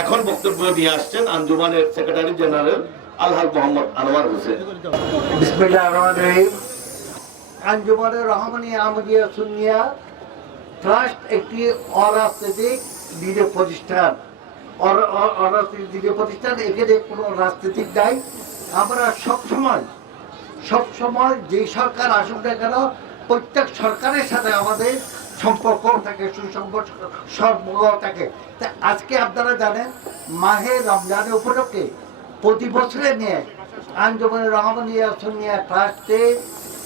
এখন বক্তব্য নিয়ে আসছেন আঞ্জুমানের সেক্রেটারি জেনারেল আলহাজ মোহাম্মদ আনোয়ার হোসেন। আঞ্জুমানের রহমানী আহমদিয়া সুনিয়া ট্রাস্ট একটি অরাজনৈতিক দিনের প্রতিষ্ঠান। অরাজনৈতিক দিনের প্রতিষ্ঠান, এখানে কোনো রাজনৈতিক নাই। আমরা সবসময় সবসময় যেই সরকার আসুক না কেন, প্রত্যেক সরকারের সাথে আমাদের সম্পর্ক থাকে সুসম্পর্ক সম্পর্ক থাকে। তা আজকে আপনারা জানেন, মাহে রমজানের উপলক্ষে প্রতি বছরে নিয়ে আঞ্জমানের রহমানিয়া সুনিয়া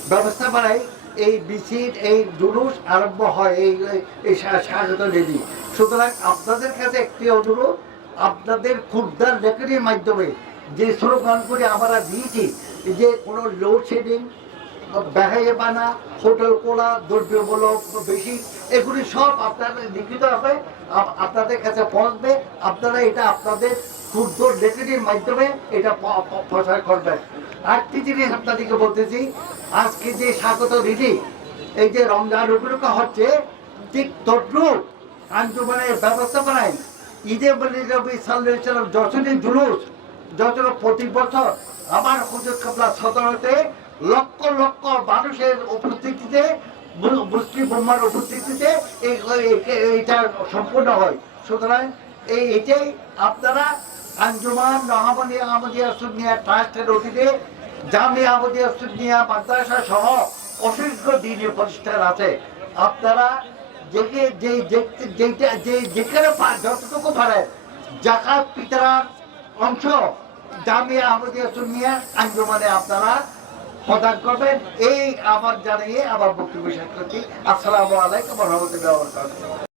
ব্যবস্থা বাড়ায় এই বিসির এই জুলুস আরম্ভ হয়, এই এই স্বা- স্বাগত রেলি সুতরাং আপনাদের কাছে একটি অনুরোধ, আপনাদের ক্ষুদ্র লেখনের মাধ্যমে যে স্লোগানগুলি আমরা দিয়েছি, যে কোনো লোডশেডিং হোটেল কোলা বেশি, এগুলি সব আপনাদের লিখিত হবে। আপনাদের কাছে পৌঁছবে। আপনারা এটা আপনাদের ক্ষুদ্র মাধ্যমে এটা প্রচার জিনিস আপনাদেরকে বলতেছি, আজকে যে স্বাগত রিলি এই যে রমজান উপলক্ষে হচ্ছে, ঠিক তদ্রুপ আঞ্জুমানের ব্যবস্থাপনায় ঈদে বলি সাল্লাম যশনী জুলুস যত প্রতি বছর আমার হুজুর লক্ষ লক্ষ মানুষের উপস্থিতিতে মুসলিম উম্মার উপস্থিতিতে এই- এই- এইটা সম্পূর্ণ হয়। সুতরাং এই এটাই আপনারা আঞ্জুমান রহমানি আহমদিয়া সুনিয়া ট্রাস্টের অধীনে জামিয়া আহমদিয়া সুনিয়া মাদ্রাসা সহ অসংখ্য দিনের প্রতিষ্ঠান আছে। আপনারা যেকে যে যেটা যে যেখানে যতটুকু পারেন, জাকাত পিতার অংশ জামিয়া আহমদিয়া সুনিয়া আঞ্জুমানে আপনারা প্রদান করবেন এই আমার জানিয়ে আমার বক্তব্য শেষ করছি। আসসালামু আলাইকুম রহমতুল্লাহ